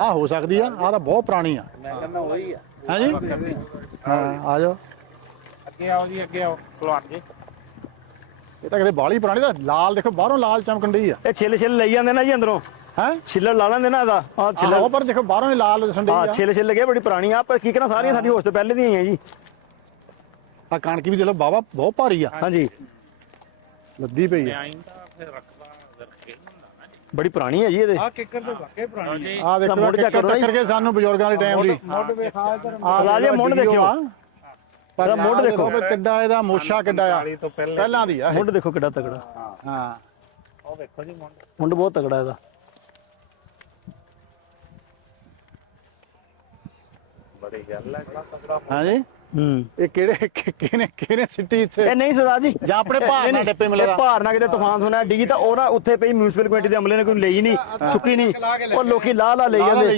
ਆ ਹੋ ਸਕਦੀ ਆ, ਆ ਤਾਂ ਬਹੁਤ ਪੁਰਾਣੀ ਆ। ਮੈਂ ਕਹਿੰਦਾ ਉਹੀ ਆ। ਹੈ ਜੀ, ਹਾਂ ਆ ਜਾਓ। ਅੱਗੇ ਆਓ ਜੀ, ਅੱਗੇ ਆਓ ਭਲਵਾਨ ਜੀ। ਇਹ ਤਾਂ ਕਿਤੇ ਬਾਹਲੀ ਪੁਰਾਣੀ ਦਾ, ਲਾਲ ਦੇਖੋ ਬਾਹਰੋਂ ਲਾਲ ਚਮਕਣ ਡਈ ਆ। ਇਹ ਛਿੱਲ ਲਈ ਜਾਂਦੇ ਨਾ ਜੀ ਅੰਦਰੋਂ, ਹੈ ਛਿੱਲਰ ਲਾ ਲੈਂਦੇ ਨਾ ਇਹਦਾ। ਆ ਛਿੱਲਰ ਪਰ ਦੇਖੋ ਬਾਹਰੋਂ ਹੀ ਲਾਲ ਦਿਸਣ ਡਈ ਹਾਂ ਆ। ਛਿੱਲ ਲੱਗੇ, ਬੜੀ ਪੁਰਾਣੀ ਆ। ਪਰ ਕੀ ਕਹਿਣਾ, ਸਾਰੀਆਂ ਸਾਡੀ ਹੋਸ਼ ਤੋਂ ਪਹਿਲੇ ਦੀਆਂ ਹੀ ਆ ਜੀ। ਆ ਕਣਕ ਵੀ ਦੇਖੋ ਬਾਵਾ ਬਹੁਤ ਭਾਰੀ ਆ, ਹਾਂਜੀ ਲੱਦੀ ਪਈ ਆ। ਆਈਂ ਤਾਂ ਫਿਰ ਰਕਬਾ ਕਰਕੇ ਹੁੰਦਾ ਨਾ ਜੀ। ਬੜੀ ਪੁਰਾਣੀ ਹੈ ਜੀ ਇਹਦੇ। ਆ ਕਿੱਕਰ ਤੇ ਵਾਕੇ ਪੁਰਾਣੀ ਆ ਦੇਖੋ ਮੁੱਢ check ਕਰੋ ਨਾ ਜੀ। ਕਰਕੇ ਸਾਨੂੰ ਬਜ਼ੁਰਗਾਂ ਦੇ ਟਾਈਮ ਦੀ ਮੁੱਢ ਵੇਖਾ ਇਧਰ ਰਾਜੇ ਮੁੱਢ ਦੇਖਿਓ, ਪਰ ਇਹਦਾ ਮੁੱਢ ਦੇਖੋ ਵੀ ਕਿੱਡਾ, ਇਹਦਾ ਮੋਸ਼ਾ ਕਿੱਡਾ ਆ, 40 ਤੋਂ ਪਹਿਲੇ। ਪਹਿਲਾਂ ਦੀ ਆ ਇਹ। ਮੁੱਢ ਦੇਖੋ ਕਿੱਡਾ ਤਗੜਾ। ਹਾਂ ਉਹ ਵੇਖੋ ਜੀ ਮੁੱਢ। ਮੁੱਢ ਬਹੁਤ ਤਗੜਾ ਇਹਦਾ। ਬੜੀ ਗੱਲ ਹੈ, ਬੜਾ ਤਗੜਾ। ਹਾਂ ਜੀ, ਇਹ ਕਿਹਨੇ ਸਿੱਟੀ ਇੱਥੇ? ਇਹ ਨਹੀਂ ਸਰਦਾਰ ਜੀ, ਜਾਂ ਆਪਣੇ ਭਾਰ ਨਾਲ ਡੱਪੇ ਮਿਲੇਗਾ। ਭਾਰ ਨਾਲ ਕਿਤੇ ਤੂਫਾਨ ਸੁਣਿਆ ਡਿੱਗੀ ਤਾਂ ਉਹ ਨਾ ਉੱਥੇ ਪਈ ਮਿਊਨਿਸਪਲ ਕਮੇਟੀ ਦੇ ਅਮਲੇ ਨੇ ਕੋਈ ਲਈ ਨਹੀਂ, ਚੁੱਕੀ ਨਹੀਂ, ਉਹ ਲੋਕੀ ਲਾ ਲਈ ਜਾਂਦੇ।